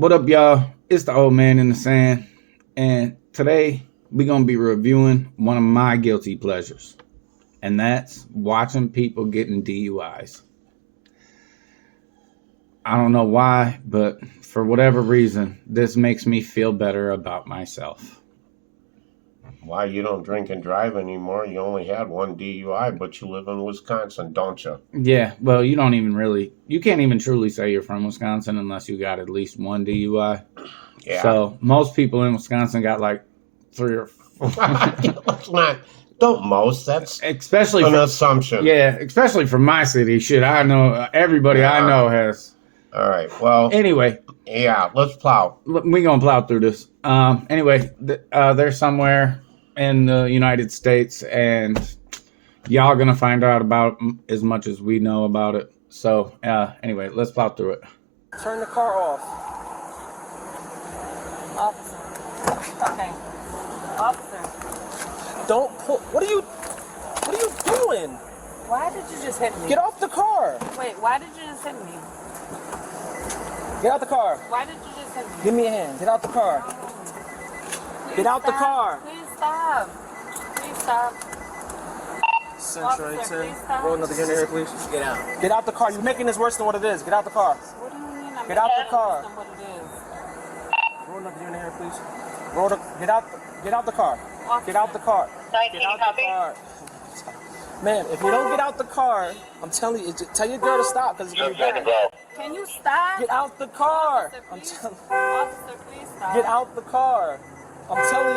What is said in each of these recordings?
What up, y'all? It's the old man in the sand, and today we're gonna be reviewing one of my guilty pleasures, and that's watching people getting DUIs. I don't know why, but for whatever reason, this makes me feel better about myself. Why you don't drink and drive anymore? You only had one DUI, but you live in Wisconsin, don't you? Yeah, well, you can't even truly say you're from Wisconsin unless you got at least one DUI. Yeah. So most people in Wisconsin got like 3 or 4. Don't most. That's especially an assumption. Yeah, especially from my city. Shit, I know everybody I know has. All right. Well. Anyway. Yeah, let's plow. We're gonna plow through this. Anyway, they're somewhere in the United States, and y'all gonna find out about as much as we know about it. So, anyway, let's plow through it. Turn the car off. Officer. Okay. Officer. Don't pull. What are you doing? Why did you just hit me? Get off the car. Wait, why did you just hit me? Get out the car. Why did you just hit me? Give me a hand. Get out the car. Get out the car. Please stop. Please stop. Central Officer, 18. please stop. Roll another unit here, please. Get out. Get out the car. You're making this worse than what it is. Get out the car. What do you mean? Get out the car. What it is. Roll another unit here, please. Get out the car. Get out the car. Get out the car. Man, if you don't get out the car, I'm telling you, tell your girl to stop because it's going to be bad. Can you stop? Get out the car. Officer, please stop. Get out the car. I'm telling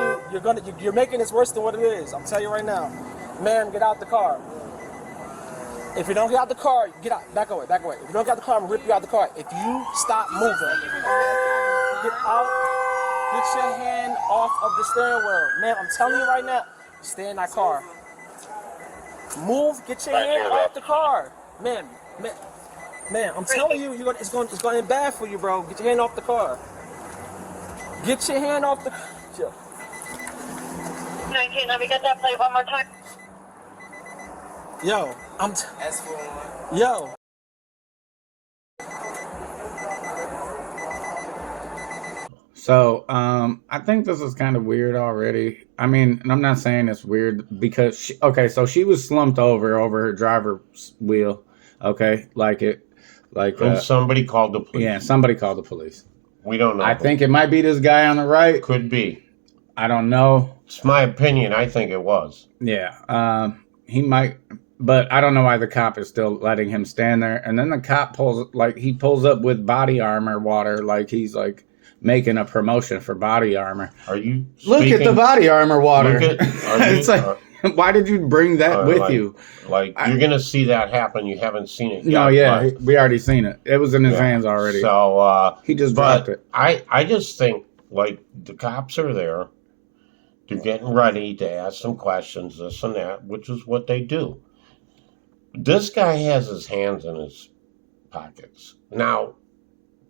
you, you're making this worse than what it is. I'm telling you right now. Ma'am, get out the car. If you don't get out the car, get out. Back away. If you don't get out the car, I'm going to rip you out the car. If you stop moving, get out. Get your hand off of the steering wheel. Ma'am, I'm telling you right now, stay in that car. Move, get your hand off the car. Man, I'm telling you, it's going to end bad for you, bro. Get your hand off the car. Get your hand off the car. 19, let me get that plate one more time. Yo, S41. Yo. So, I think this is kind of weird already. I mean, and I'm not saying it's weird because so she was slumped over her driver's wheel. Okay, And somebody called the police. Yeah, somebody called the police. We don't know. I think it might be this guy on the right. Could be. I don't know. It's my opinion. I think it was. Yeah, he might, but I don't know why the cop is still letting him stand there. And then the cop pulls up with body armor water, like he's like making a promotion for body armor. Are you Look at the body armor water. It's like, why did you bring that with you? Like, you're going to see that happen. You haven't seen it yet. No, yeah, we already seen it. It was in his hands already. So, he just dropped it. I just think, like, the cops are there. They're getting ready to ask some questions, this and that, which is what they do. This guy has his hands in his pockets. Now,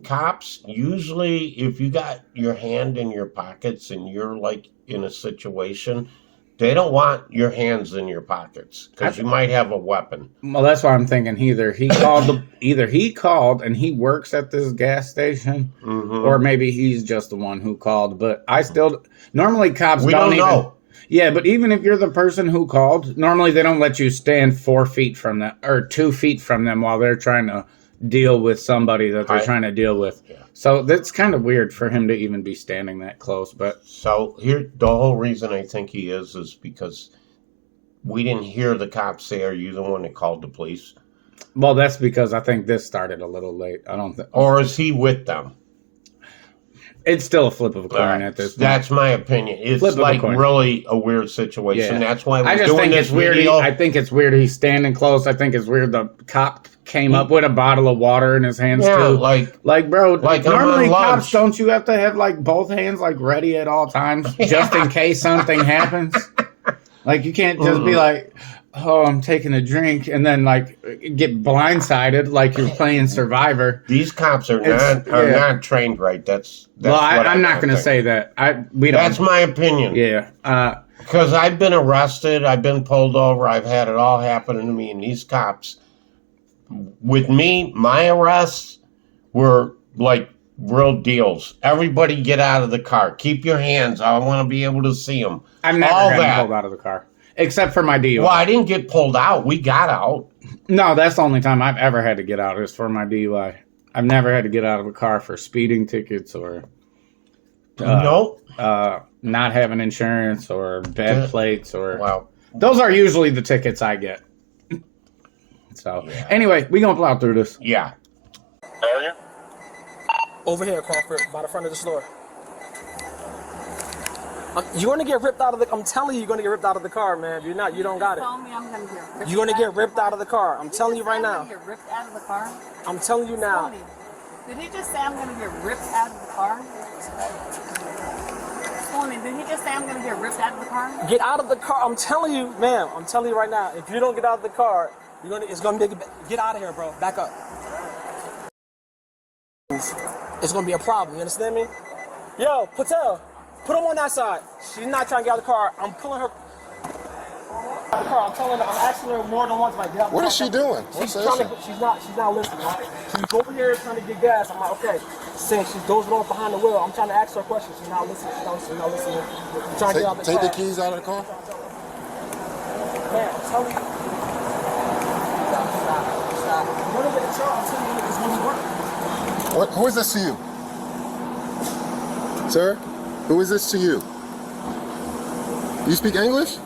cops, usually, if you got your hand in your pockets and you're, like, in a situation, they don't want your hands in your pockets because you might have a weapon. Well, that's why I'm thinking either he called and he works at this gas station, or maybe he's just the one who called. But I still normally cops don't know. Yeah, but even if you're the person who called, normally they don't let you stand 4 feet from them or 2 feet from them while they're trying to deal with somebody that they're trying to deal with. Yeah. So that's kind of weird for him to even be standing that close. But so here, the whole reason I think he is because we didn't hear the cops say, "Are you the one that called the police?" Well, that's because I think this started a little late. I don't think. Or is he with them? It's still a flip of a coin at this point. That's my opinion. It's like really a weird situation. Yeah. That's why we're doing this video. I think it's weird he's standing close. I think it's weird the cop came up with a bottle of water in his hands too. Like bro, normally cops, don't you have to have like both hands like ready at all times just in case something happens? Like you can't just be like, oh, I'm taking a drink and then like get blindsided like you're playing Survivor. These cops are not trained right. That's well, I'm not going to say that. That's my opinion. Yeah. Because I've been arrested, I've been pulled over, I've had it all happen to me, and these cops, with me, my arrests were like real deals. Everybody get out of the car. Keep your hands. I want to be able to see them. I've never had pulled out of the car. Except for my DUI. Well, I didn't get pulled out. We got out. No, that's the only time I've ever had to get out is for my DUI. I've never had to get out of a car for speeding tickets or Nope. Not having insurance or bad plates or... Well, those are usually the tickets I get. So, anyway, we gonna plow through this. Yeah. Over here, Crawford, by the front of the store. You're gonna get ripped out of the. I'm telling you, you're gonna get ripped out of the car, man. You're not. You don't got it. Tell me I'm gonna get ripped. You're gonna get ripped out of the car. I'm telling you right now. Get ripped out of the car. I'm telling you now. Tony, did he just say I'm gonna get ripped out of the car? Tony, did he just say I'm gonna get ripped out of the car? Get out of the car. I'm telling you, ma'am. I'm telling you right now. If you don't get out of the car, you're gonna. It's gonna be. Get out of here, bro. Back up. It's gonna be a problem. You understand me? Yo, Patel. Put him on that side. She's not trying to get out of the car. I'm pulling her out of the car. I'm telling her, I'm asking her more than once, like, get out of the car. What is she doing? What's the issue? She's not listening. Right? She's over here trying to get gas. I'm like, okay. Saying she goes off behind the wheel. I'm trying to ask her a question. She's not listening. She's not listening. I'm trying to get out of the car. Take the keys out of the car? Man, I'm telling you. Stop. You're gonna get in trouble. I'm telling you, it's gonna work. Who is this to you? Sir? Who is this to you? You speak English?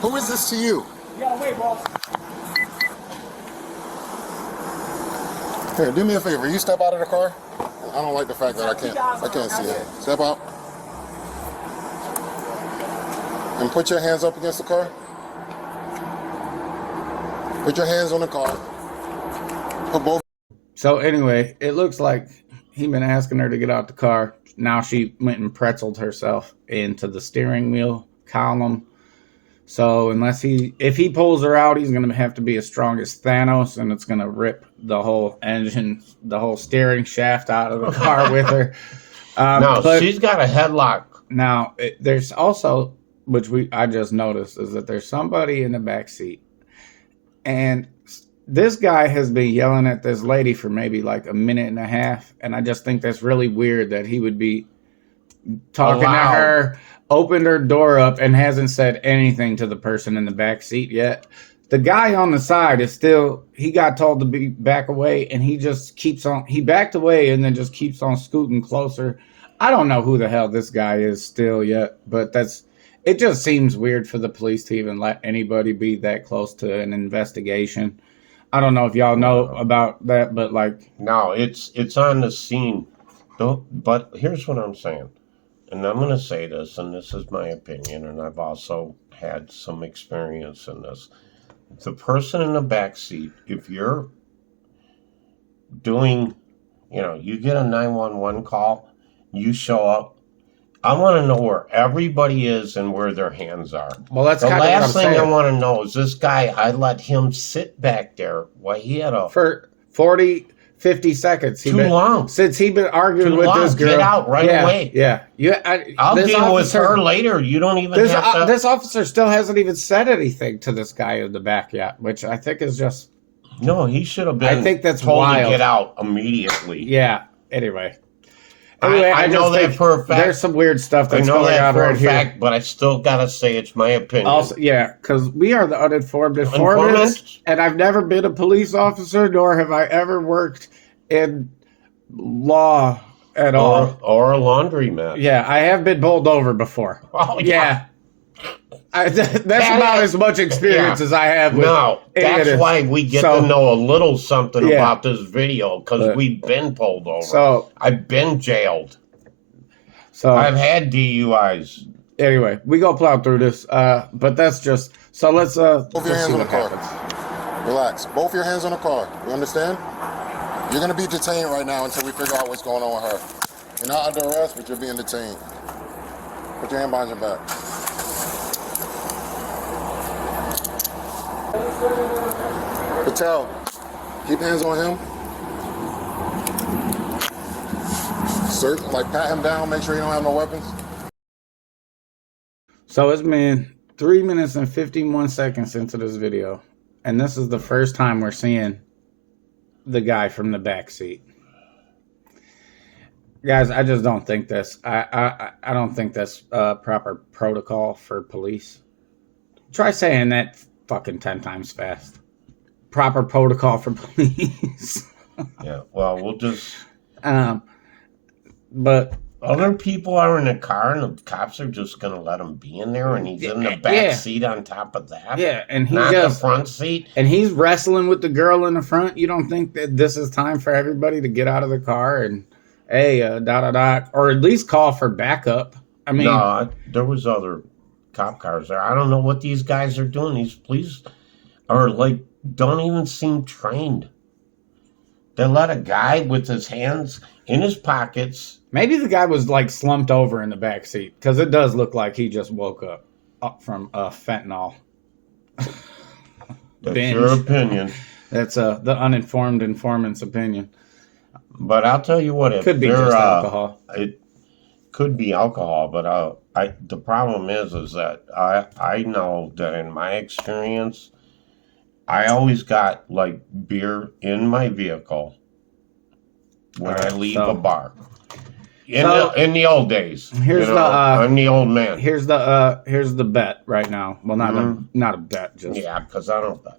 Who is this to you? You gotta wait, boss. Here, do me a favor. You step out of the car. I don't like the fact that I can't see it. Step out. And put your hands up against the car. Put your hands on the car. Put both. So anyway, it looks like he been asking her to get out the car. Now she went and pretzeled herself into the steering wheel column. So if he pulls her out, he's going to have to be as strong as Thanos, and it's going to rip the whole engine, the whole steering shaft out of the car with her. No, she's got a headlock. Now, there's also, which I just noticed, is that there's somebody in the back seat. And this guy has been yelling at this lady for maybe like a minute and a half. And I just think that's really weird that he would be talking to her, opened her door up, and hasn't said anything to the person in the back seat yet. The guy on the side is still, he got told to back away, and he just keeps on, he backed away and then just keeps on scooting closer. I don't know who the hell this guy is still yet, but it just seems weird for the police to even let anybody be that close to an investigation. I don't know if y'all know about that, but no, it's on the scene. But here's what I'm saying, and I'm going to say this, and this is my opinion, and I've also had some experience in this. The person in the back seat, if you're doing, you get a 911 call, you show up. I want to know where everybody is and where their hands are. Well, that's the kind of what I'm last thing saying. I want to know is this guy. I let him sit back there while he had for 40, 50 seconds. Too long. Since he'd been arguing with this girl. Get out right away. Yeah. I'll deal with her later. You don't even have to. This officer still hasn't even said anything to this guy in the back yet, which I think is just. No, he should have been. I think that's told wild. To get out immediately. Yeah. Anyway, I know that for a fact. There's some weird stuff that's going on right here. Fact, but I still gotta say it's my opinion. Also, yeah, because we are the uninformed informants, and I've never been a police officer, nor have I ever worked in law at all. Or a laundromat. Yeah, I have been pulled over before. Oh, yeah. That's about as much experience as I have with that's why we get to know a little something about this video, because we've been pulled over. So I've been jailed. So I've had DUIs. Anyway, we go plow through this. But that's just so let's both your hands on the car. Relax. Both your hands on the car. You understand? You're gonna be detained right now until we figure out what's going on with her. You're not under arrest, but you're being detained. Put your hand behind your back. Patel, keep hands on him. Sir, pat him down, make sure you don't have no weapons. So it's been 3 minutes and 51 seconds into this video. And this is the first time we're seeing the guy from the back seat. Guys, I just don't think this. I don't think that's proper protocol for police. Try saying that fucking 10 times fast. Proper protocol for police. Yeah, well, we'll just... But... Other people are in the car and the cops are just going to let him be in there and he's in the back seat on top of that? Yeah, and he's not the front seat? And he's wrestling with the girl in the front. You don't think that this is time for everybody to get out of the car and, hey, or at least call for backup? I mean... No, there was other cop cars there. I don't know what these guys are doing. These police are like, don't even seem trained. They let a guy with his hands in his pockets. Maybe the guy was like slumped over in the back seat because it does look like he just woke up from fentanyl. That's your opinion. That's the uninformed informant's opinion. But I'll tell you what, if could be just alcohol. It could be alcohol, but the problem is that I know that in my experience, I always got like beer in my vehicle when I leave a bar. In the old days, here's I'm the old man. Here's the bet right now. Well, not a bet, just because I don't bet.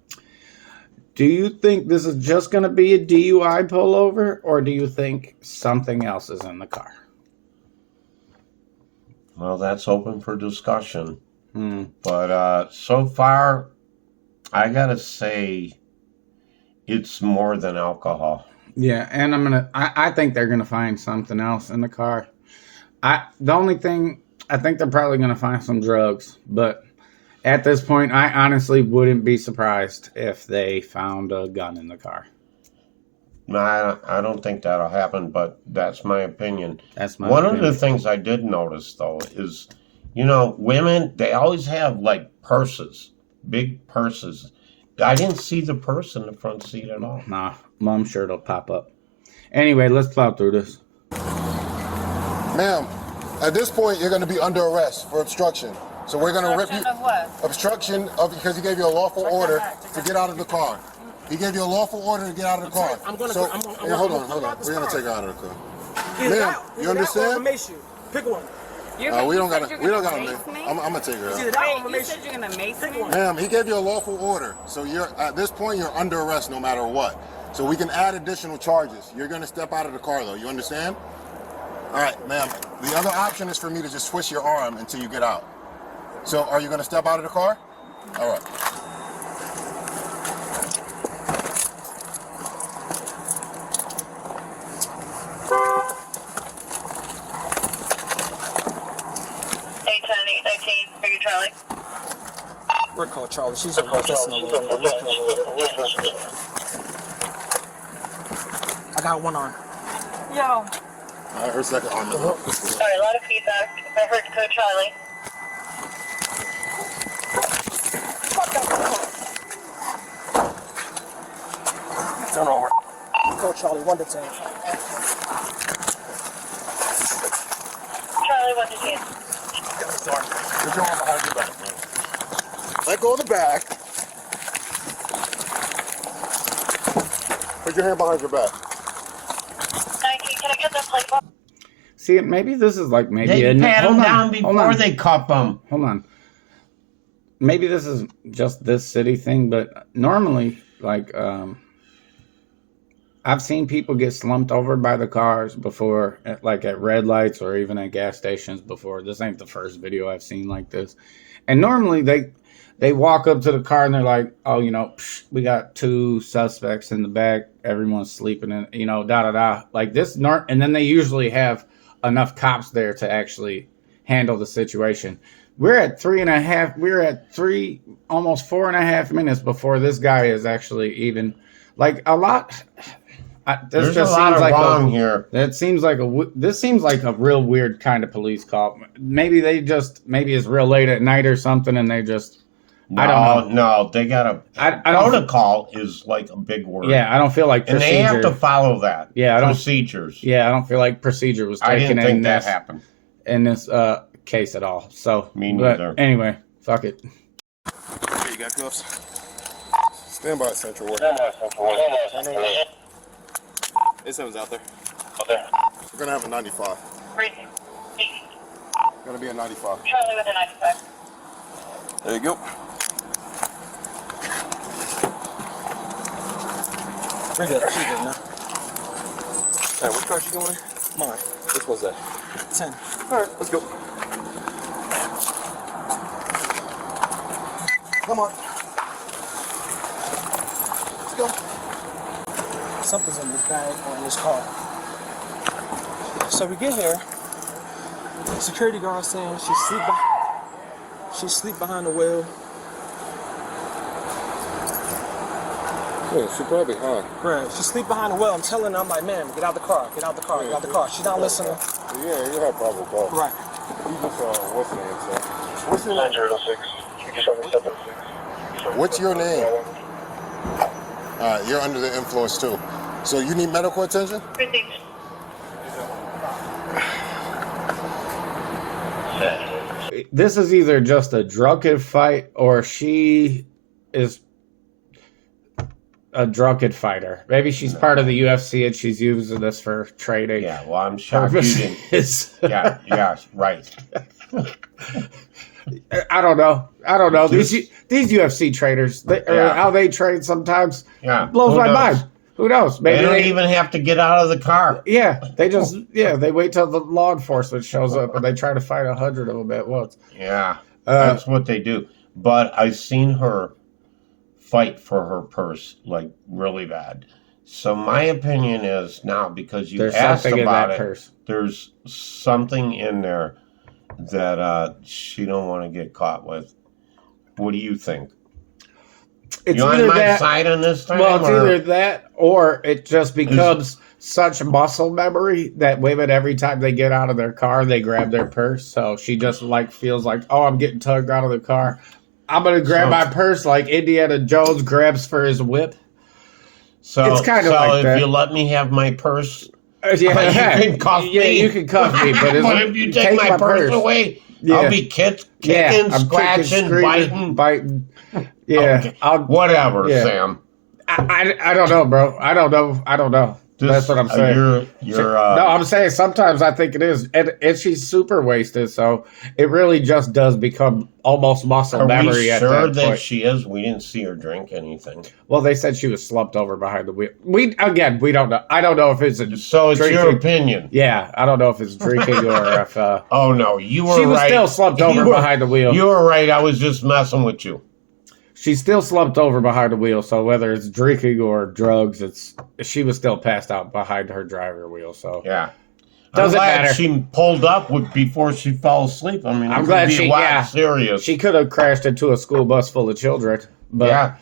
Do you think this is just going to be a DUI pullover, or do you think something else is in the car? Well, that's open for discussion. But so far, I gotta say, it's more than alcohol. Yeah, and I think they're gonna find something else in the car. The only thing, I think they're probably gonna find some drugs, but at this point, I honestly wouldn't be surprised if they found a gun in the car. No, I don't think that'll happen, but that's my opinion. That's my One opinion. of the things I did notice, though, is, women, they always have, like, purses, big purses. I didn't see the purse in the front seat at all. Nah, well, I'm sure it'll pop up. Anyway, let's plow through this. Ma'am, at this point, you're going to be under arrest for obstruction. So we're going to rip you... Of what? Obstruction because he gave you a lawful order to get out of the car. He gave you a lawful order to get out of the car. Hold on. We're going to take her out of the car. Ma'am, you understand? Pick one. We don't got to I'm going to take her out. You said you're going to mace me? Ma'am, he gave you a lawful order. So at this point, you're under arrest no matter what. So we can add additional charges. You're going to step out of the car, though. You understand? All right, ma'am. The other option is for me to just twist your arm until you get out. So are you going to step out of the car? All right. Charlie. We're called Charlie. She's on listening. I got one arm. Yo. Her second arm. Sorry, a lot of feedback. I heard code Charlie. Turn over. Code Charlie, 1 to 10. Charlie, 1 to 10. Sorry. Put your arm behind your back, man. Let go of the back. Put your hand behind your back. 19, can I get that plate? See, maybe this is like They pat him down before they cuff him. Hold on. Maybe this is just this city thing, but normally, like, I've seen people get slumped over by the cars before, like at red lights or even at gas stations before. This ain't the first video I've seen like this. And normally they walk up to the car and they're like, oh, we got 2 suspects in the back. Everyone's sleeping in, da-da-da. Like this, and then they usually have enough cops there to actually handle the situation. We're at 3 almost 4.5 minutes before this guy is actually even, like, a lot... There's a lot of wrong here. This seems like a real weird kind of police call. Maybe it's real late at night or something, and they just. I don't know. No, they got protocol is like a big word. Yeah, I don't feel like procedure. And they have to follow that. Yeah, procedures. Yeah, I don't feel like procedure was taken. I didn't think that happened in this case at all. So me neither. But anyway, fuck it. Okay, you got cuffs? Stand by, Central Ward. A7's out there. We're gonna have a 95. Rating. Gonna be a 95. Charlie with a 95. There you go. We're good. She's good now. Hey, what car you going in? Mine. Which one's that? 10. Alright, let's go. Come on. Let's go. Something's in this bag or in this car. So we get here. Security guard saying she sleep behind the wheel. Yeah, she probably high. Right. She sleep behind the wheel. I'm telling her, I'm like, man, get out the car. Get out the car. Get out the car. She's not listening. Yeah, you have probable cause. Right. You just what's the name, sir? What's your name? 906. What's your name? You're under the influence too. So you need medical attention? Rating. This is either just a drunken fight or she is a drunken fighter. Maybe she's part of the UFC and she's using this for trading. Yeah, well, I'm shocked you didn't. Yeah, right. I don't know. These UFC traders, how they trade sometimes blows my mind. Who knows? Maybe they don't even have to get out of the car. Yeah, they just they wait till the law enforcement shows up and they try to fight 100 of them at once. Yeah, that's what they do. But I've seen her fight for her purse like really bad. So my opinion is now, because you asked about it, purse. There's something in there that she don't want to get caught with. What do you think? It's you on my side on this time? Well, it's either that or it just becomes such muscle memory that women, every time they get out of their car, they grab their purse. So she just feels like, oh, I'm getting tugged out of the car. I'm going to grab my purse like Indiana Jones grabs for his whip. So it's kind of like that. If you let me have my purse, you can cuff me. Yeah, you can cuff me. But if you take my purse away, I'll be kicking, scratching, biting. Yeah, okay. Whatever, Sam. I don't know, bro. I don't know. That's what I'm saying. No, I'm saying sometimes I think it is, and she's super wasted, so it really just does become almost muscle memory at that point. Are we sure that she is? We didn't see her drink anything. Well, they said she was slumped over behind the wheel. We don't know. I don't know if it's so. It's drinking. Your opinion. Yeah, I don't know if it's drinking or if. Oh no, you were right. She was still slumped over behind the wheel. You were right. I was just messing with you. She's still slumped over behind the wheel, so whether it's drinking or drugs, she was still passed out behind her driver wheel. So yeah, doesn't matter. She pulled up before she fell asleep. I mean, I'm glad she. Yeah, serious. She could have crashed into a school bus full of children, but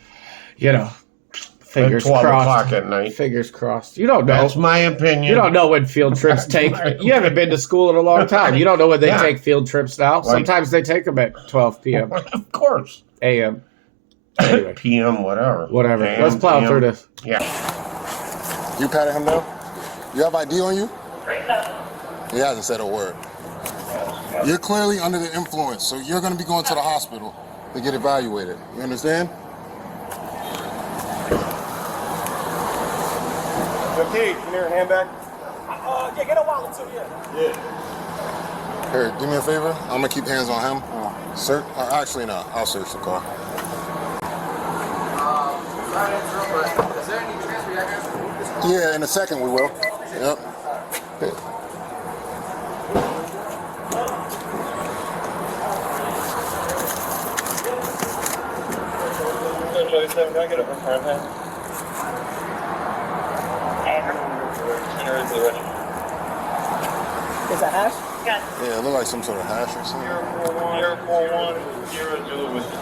fingers at 12 crossed. o'clock at night. Fingers crossed. You don't know. That's my opinion. You don't know when field trips take. You haven't been to school in a long time. You don't know when they take field trips now. Sometimes they take them at 12 p.m. Of course. A.m. Anyway. PM, whatever. Let's plow through this. Yeah. You patted him down? You have ID on you? He hasn't said a word. You're clearly under the influence, so you're going to be going to the hospital to get evaluated. You understand? Okay, come here, hand back. Yeah, get a wallet too, yeah. Here, do me a favor. I'm going to keep hands on him. Search. Actually, no. I'll search the car. Is there any chance we can move this car? Yeah, in a second we will. Yep. Here. Can I get a front hand? Is that hash? Yeah, it looked like some sort of hash or something. 041 Zulu Whiskey.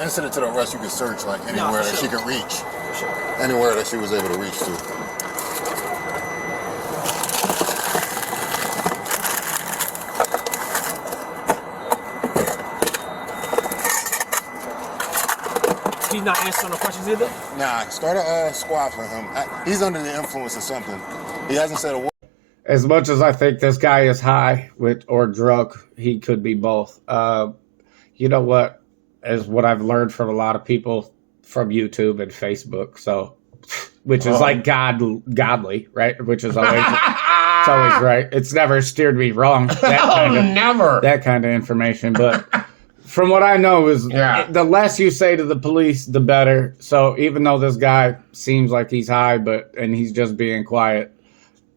Incident to the arrest, you could search like anywhere that she could reach. Anywhere that she was able to reach to. He's not answering no questions either? Nah, start a squad for him. He's under the influence of something. He hasn't said a word. As much as I think this guy is high or drunk, he could be both. You know what? As what I've learned from a lot of people from YouTube and Facebook, so which is like godly, right? Which is always it's always right. It's never steered me wrong. That kind of information, but. From what I know is the less you say to the police, the better. So even though this guy seems like he's high, and he's just being quiet,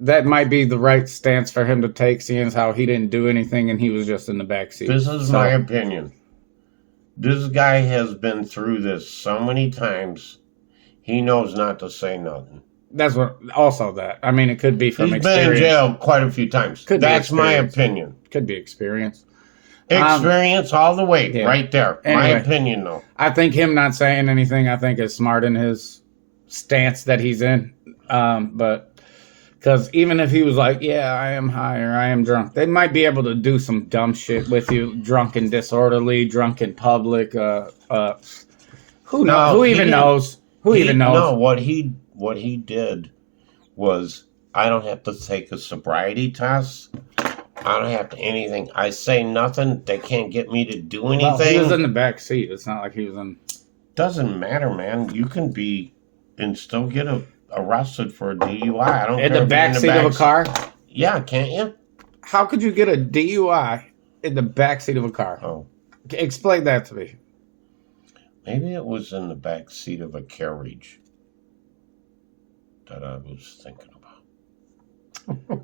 that might be the right stance for him to take, seeing as how he didn't do anything and he was just in the back seat. This is my opinion. This guy has been through this so many times. He knows not to say nothing. That's what. Also, that I mean, it could be from experience. He's been in jail quite a few times. That's my opinion. Could be experience. Experience all the way, right there. Anyway, my opinion, though. I think him not saying anything, I think is smart in his stance that he's in. But because even if he was like, yeah, I am high or I am drunk, they might be able to do some dumb shit with you, drunk and disorderly, drunk in public. Who knows? Who even knows? No, what he did was, I don't have to take a sobriety test. I don't have to anything. I say nothing. They can't get me to do anything. Well, he was in the back seat. It's not like he was in. Doesn't matter, man. You can be and still get arrested for a DUI. I don't care. In the back seat of a car? Yeah, can't you? How could you get a DUI in the back seat of a car? Oh, explain that to me. Maybe it was in the back seat of a carriage that I was thinking about.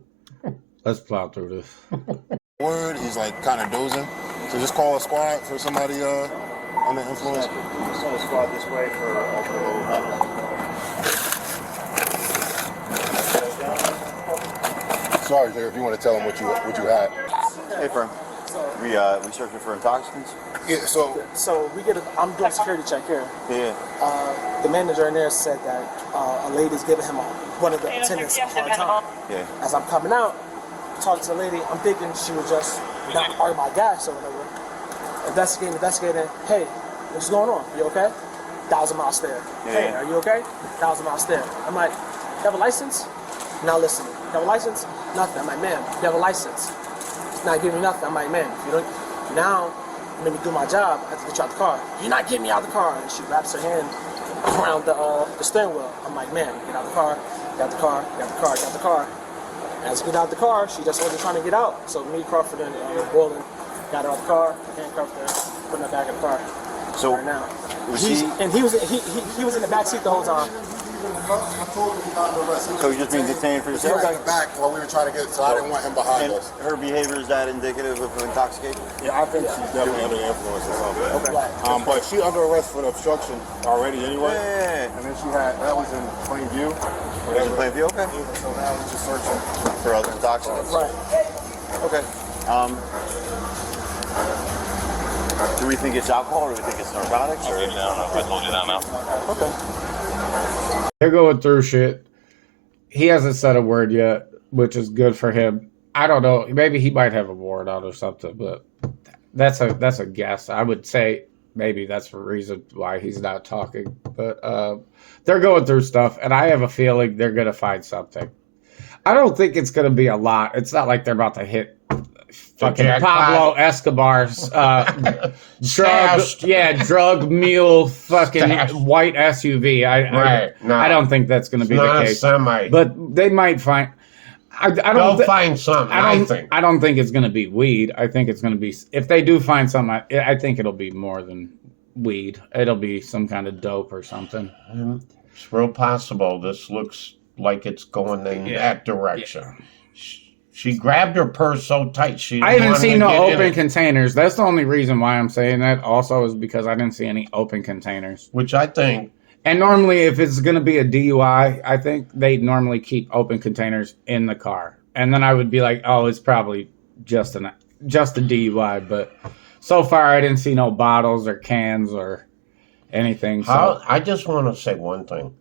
Let's plow through this. Word, he's like kind of dozing. So just call a squad for somebody under influence. Send a squad this way for Sorry, if you want to tell them what you had. Hey, firm. We searching for intoxicants. Yeah. So we get. I'm doing a security check here. Yeah. The manager in there said that a lady's giving him one of the attendants a hard time. Yeah. As I'm coming out, talking to the lady, I'm thinking she was just not arguing my gas or whatever. Investigating. Hey, what's going on? You okay? 1,000 miles stare. Yeah. Hey, are you okay? 1,000 miles stare. I'm like, you have a license? Not listening. You have a license? Nothing. I'm like, man, you have a license. It's not giving me nothing. I'm like, man, if you don't, now let me do my job. I have to get you out the car. You're not getting me out the car. And she wraps her hand around the steering wheel. I'm like, man, get out the car. Get out the car. Get out the car. Get out the car. As we get out the car, she just wasn't trying to get out. So me, Crawford, and Boland got her out the car, handcuffed her, put her back in the car. So right now, he was in the back seat the whole time. So you're just being detained for yourself? He was in the back while we were trying to get, so I didn't want him behind us. Her behavior, is that indicative of intoxication? Yeah, I think she's definitely under the influence or something. Okay. But she under arrest for the obstruction already anyway. Yeah. And then she had, that was in plain view. That was in plain view, okay. So now we're just searching for other intoxicants. Right. Okay. Do we think it's alcohol or do we think it's narcotics? Or? I told you that now. Okay. They're going through shit. He hasn't said a word yet, which is good for him. I don't know. Maybe he might have a warrant out or something, but that's a guess. I would say maybe that's the reason why he's not talking. But they're going through stuff, and I have a feeling they're going to find something. I don't think it's going to be a lot. It's not like they're about to hit fucking Pablo Escobar's drug mule fucking white SUV. I don't think that's going to be the case. But they might find. They'll find something. I don't think it's going to be weed. I think it's going to be. If they do find something, I think it'll be more than weed. It'll be some kind of dope or something. It's real possible. This looks like it's going in that direction. Yeah. She grabbed her purse so tight I haven't seen no open containers. That's the only reason why I'm saying that. Also, is because I didn't see any open containers. Which I think. And normally, if it's going to be a DUI, I think they normally keep open containers in the car. And then I would be like, oh, it's probably just a DUI. But so far, I didn't see no bottles or cans or anything. I just want to say one thing.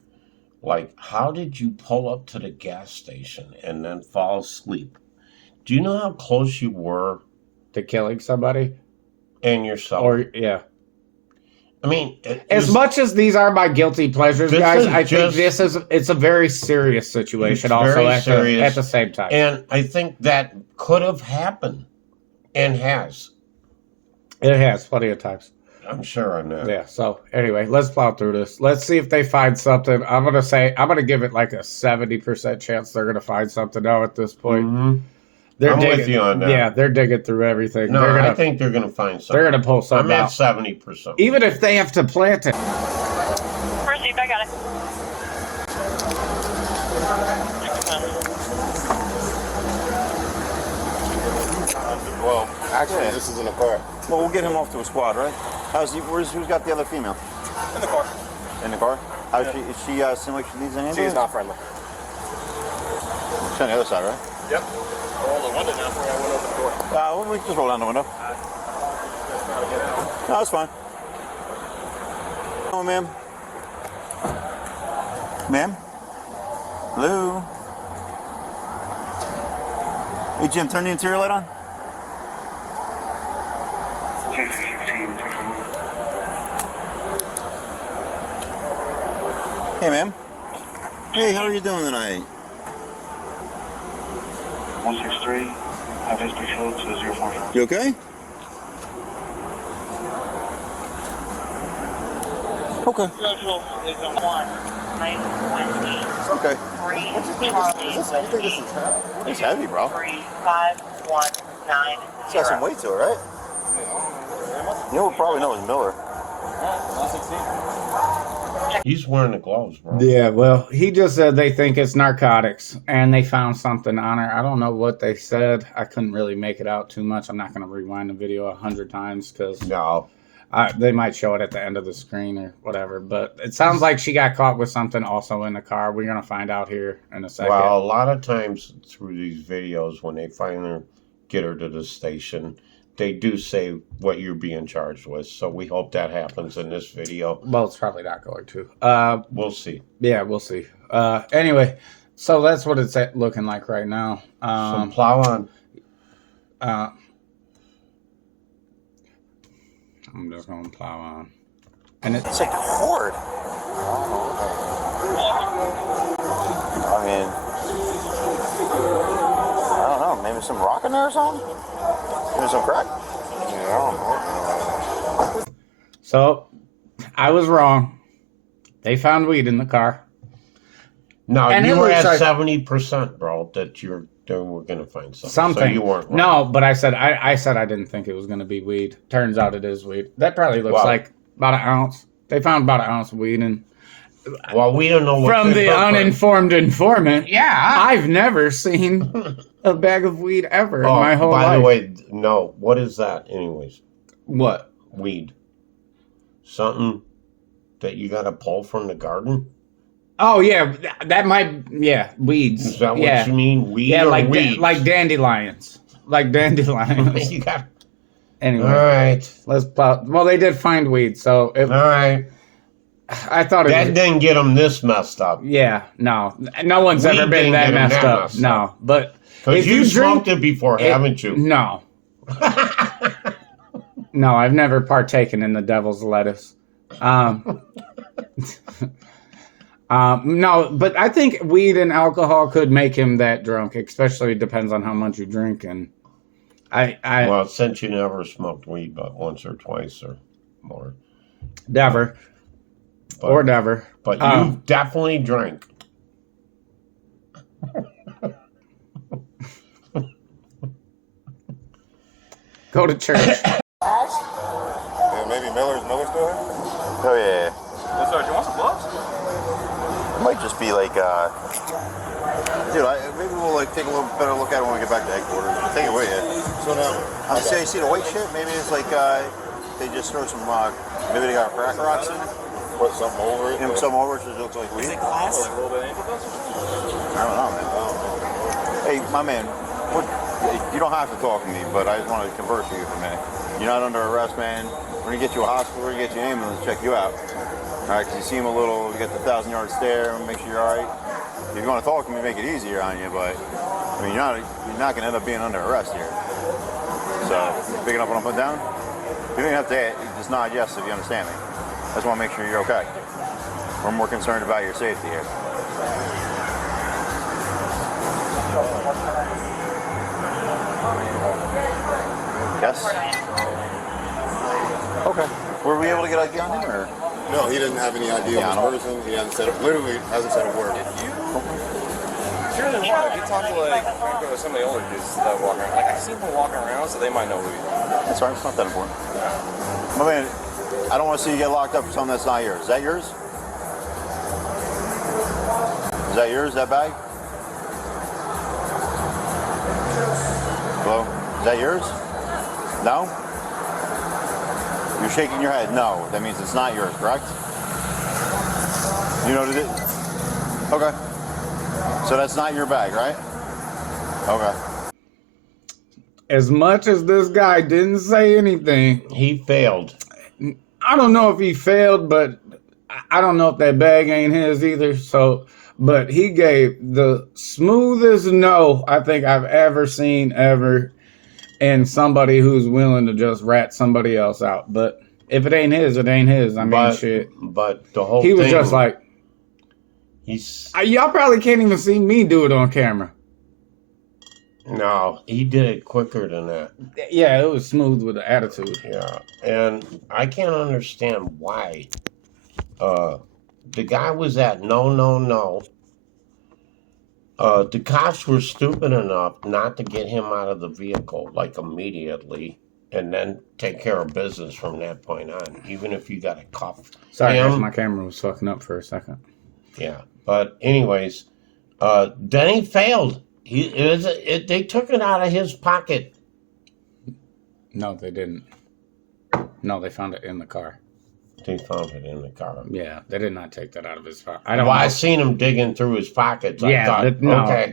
Like, how did you pull up to the gas station and then fall asleep? Do you know how close you were to killing somebody? And yourself? Or, yeah. I mean, as much as these are my guilty pleasures, guys, I think it's a very serious situation. Also, at the same time, and I think that could have happened, and has. It has plenty of times. I'm sure on that. Yeah. So anyway, let's plow through this. Let's see if they find something. I'm gonna give it like a 70% chance they're gonna find something now at this point. Mm-hmm. I'm with you on that. Yeah, they're digging through everything. No, I think they're gonna find something. They're gonna pull something out. I'm at 70%. Even if they have to plant it. Received, I got it. Well, actually, this is in a car. Well, we'll get him off to a squad, right? Who's got the other female? In the car. In the car? Is she seem like she needs an ambulance? She is not friendly. She's on the other side, right? Yep. I'll roll the window down before I went over the door. Well, we can just roll down the window. No, that's fine. Oh, ma'am. Ma'am? Hello? Hey, Jim, turn the interior light on. Hey, ma'am. Hey, how are you doing tonight? 163, have history show to 045. You okay? Okay. Schedule is a 1-9-20. Okay. 3 You think this is heavy? It's heavy, bro. 3-5-1-9. It's got some weight to it, right? You know what probably know is Miller. He's wearing the gloves, bro. Yeah, well, he just said they think it's narcotics, and they found something on her. I don't know what they said. I couldn't really make it out too much. I'm not going to rewind the video 100 times because they might show it at the end of the screen or whatever. But it sounds like she got caught with something also in the car. We're going to find out here in a second. Well, a lot of times through these videos, when they finally get her to the station, they do say what you're being charged with. So we hope that happens in this video. Well, it's probably not going to. We'll see. Yeah, we'll see. Anyway, so that's what it's looking like right now. So plow on. I'm just going to plow on. And It's like hard. I mean, I don't know. Maybe some rock in there or something? Maybe some crack? Yeah, I don't know. So, I was wrong. They found weed in the car. No, And you it were looks at like- 70%, bro, that we're going to find something. Something. So you weren't wrong. No, but I said I didn't think it was going to be weed. Turns out it is weed. That probably looks like about an ounce. They found about an ounce of weed in. Well, we don't know what From the uninformed informant. Yeah, I've never seen a bag of weed ever in my whole life. By the way, no. What is that, anyways? What? Weed. Something that you got to pull from the garden? Oh yeah, that might weeds. Is that what you mean? Weed? Yeah, or like weeds? like dandelions. Like dandelions. You got. Anyway, All right. let's plow. Well, they did find weed, so all right. I thought that didn't get them this messed up. Yeah, no one's Weed ever been didn't that get 'em messed that up. messed No, up. but Because if you smoked drink it before, haven't you? No, no, I've never partaken in the devil's lettuce. No, but I think weed and alcohol could make him that drunk. Especially depends on how much you drink, and well, since you never smoked weed but once or twice or more, never. But you definitely drank. Go to church. Yeah, maybe Miller's still here? Oh, yeah. What's up? Do you want some gloves? It might just be like, dude, maybe we'll like take a little better look at it when we get back to headquarters. Take it with you. So now, I'm saying, see the white shit? Maybe it's like, they just throw some, maybe they got crack rocks in it. put something over it. And something over it so it looks like weed. A little bit of I don't know, man. Hey, my man, you don't have to talk to me, but I just want to converse with you for a minute. You're not under arrest, man. We're going to get you a hospital, we're going to get you an ambulance, check you out. All right, because you seem a little, you got the 1,000-yard stare, make sure you're all right. If you want to talk to me, make it easier on you, but I mean, you're not going to end up being under arrest here. So, picking up what I'm putting down? You don't have to just nod yes if you understand me. just want to make sure you're okay. We're more concerned about your safety here. Yes? Okay. Were we able to get ID on him, or? No, he doesn't have any idea on his person. He hasn't said, literally hasn't said a word. If you're in the water, if you talk to like Franco or some of the older dudes that walk around, like I've seen them walking around, so they might know who you are. That's all right, it's not that important. My man, I don't want to see you get locked up for something that's not yours. Is that yours? Is that yours, that bag? Hello? Is that yours? No? You're shaking your head. No. That means it's not yours, correct? You know what it is? Okay. So that's not your bag, right? Okay. As much as this guy didn't say anything, he failed. I don't know if he failed, but I don't know if that bag ain't his either. So, but he gave the smoothest no I think I've ever seen ever. And somebody who's willing to just rat somebody else out. But if it ain't his, it ain't his. I mean, shit. But the whole he thing... He was just like... Y'all probably can't even see me do it on camera. No, he did it quicker than that. Yeah, it was smooth with the attitude. Yeah, and I can't understand why. The guy was at no. The cops were stupid enough not to get him out of the vehicle, like, immediately, and then take care of business from that point on, even if you got a cuff. Sorry, guys, my camera was fucking up for a second. Yeah, but anyways, then he failed. They took it out of his pocket. No, they didn't. No, they found it in the car. They found it in the car. Yeah, they did not take that out of his pocket. I seen him digging through his pockets. Yeah, I thought, okay.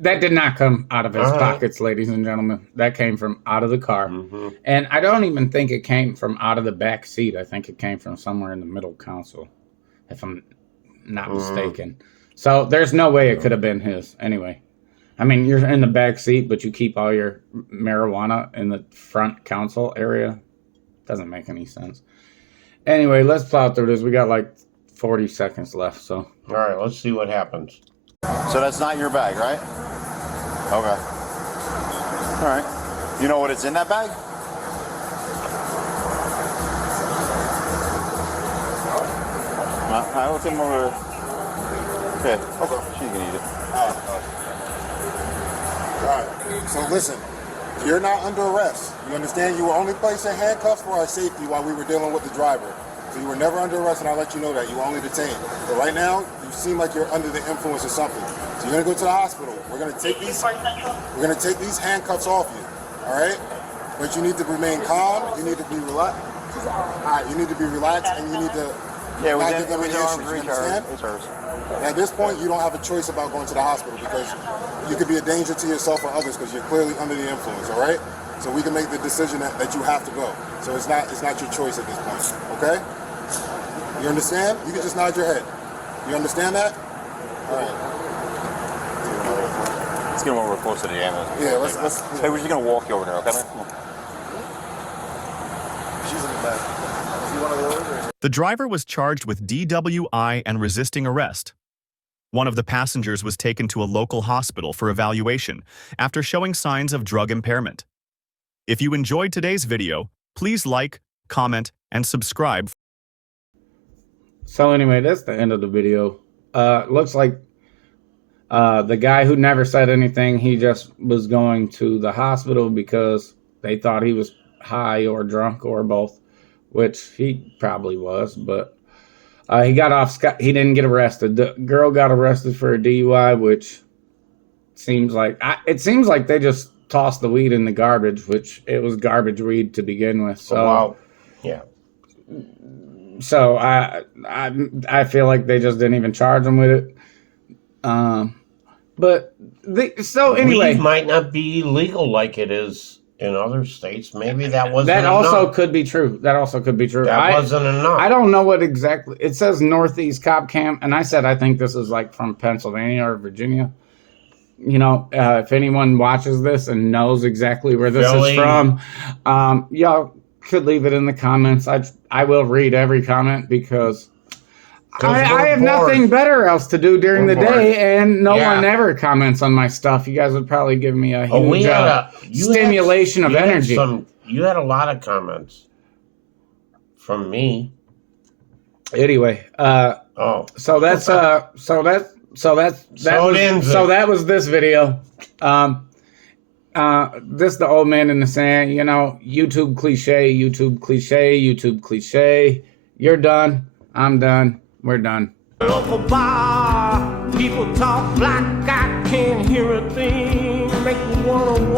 that did not come out of his pockets, ladies and gentlemen. That came from out of the car. Mm-hmm. And I don't even think it came from out of the back seat. I think it came from somewhere in the middle console, if I'm not mistaken. So there's no way it could have been his. Anyway, I mean, you're in the back seat, but you keep all your marijuana in the front console area. Doesn't make any sense. Anyway, let's plow through this. We got like 40 seconds left, so. All right, let's see what happens. So that's not your bag, right? Okay. All right. You know what it's in that bag? I will take him over. Okay. Okay. She can eat it. All right. So listen. You're not under arrest. You understand? You were only placed in handcuffs for our safety while we were dealing with the driver. So you were never under arrest, and I'll let you know that. You were only detained. But right now, you seem like you're under the influence of something. So you're gonna go to the hospital. We're gonna take these handcuffs off you. All right? But you need to remain calm. You need to be relaxed. All right. You need to be relaxed, and you need to not give them any issues. You understand? It's hers. At this point, you don't have a choice about going to the hospital because you could be a danger to yourself or others because you're clearly under the influence, all right? So we can make the decision that you have to go. So it's not your choice at this point, okay? You understand? You can just nod your head. You understand that? All right. Let's get him over close to the ambulance. Yeah, let's Hey, we're just going to walk you over there, okay, man? Come on. She's in the back. Is he one of those? Or... The driver was charged with DUI and resisting arrest. One of the passengers was taken to a local hospital for evaluation after showing signs of drug impairment. If you enjoyed today's video, please like, comment, and subscribe. So anyway, that's the end of the video. Looks like the guy who never said anything, he just was going to the hospital because they thought he was high or drunk or both, which he probably was, but he got off. He didn't get arrested. The girl got arrested for a DUI, which seems like they just tossed the weed in the garbage, which it was garbage weed to begin with. So, wow. Yeah. So I feel like they just didn't even charge him with it. But anyway, weed might not be legal like it is in other states. Maybe that wasn't that enough. also could be true. That wasn't enough. I don't know what exactly it says. Northeast Cop Camp, and I said I think this is like from Pennsylvania or Virginia. You know, if anyone watches this and knows exactly where this is from, y'all could leave it in the comments. I will read every comment because I have bored. nothing better else to do during We're the day, bored. and no Yeah. one ever comments on my stuff. You guys would probably give me a Oh, huge stimulation of energy. You had a lot of comments from me. Anyway, so that's so that was this video. This the old man in the sand, you know, YouTube cliche. You're done. I'm done. We're done. Local bar, people talk like I can't hear a thing. Make me wanna